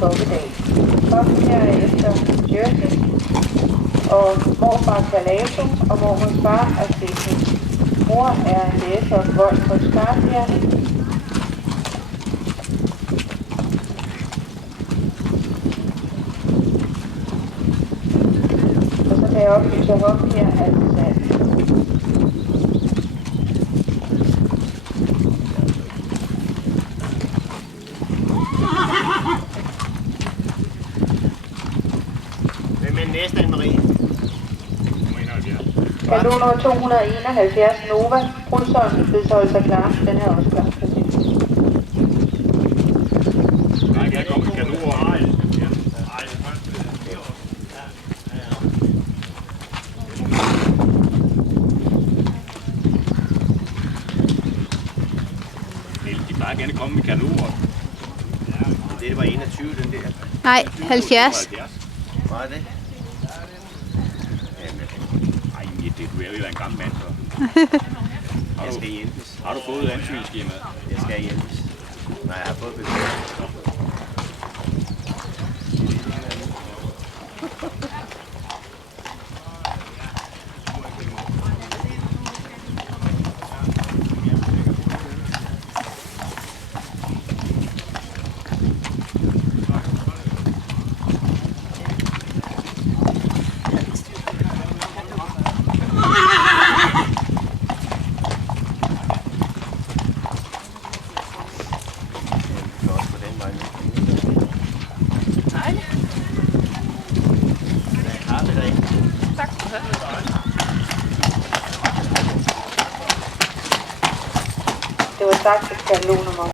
Kokkedal. Kokken her er efter Jersey, og morfar Calato, og mormors far er Stefan. Mor er læser vold på Skarpjern. Og så kan jeg oplyse, at hoppen her er sat. Hvem er næste, Anne-Marie? Kalon nummer 271, Nova, Brundsholm, vil så holde sig klar. Den her er også klar. Nej, der kommer kanoner. De plejer gerne komme med kanoner. Det var 21, den der. Nej, 70. Var det? Ej, du er jo en gammel mand, så. Jeg skal hjælpes. Har du fået ansøgningsskemaet? Jeg skal hjælpes. Nej, jeg har fået besked. Det var sagt til kalon nummer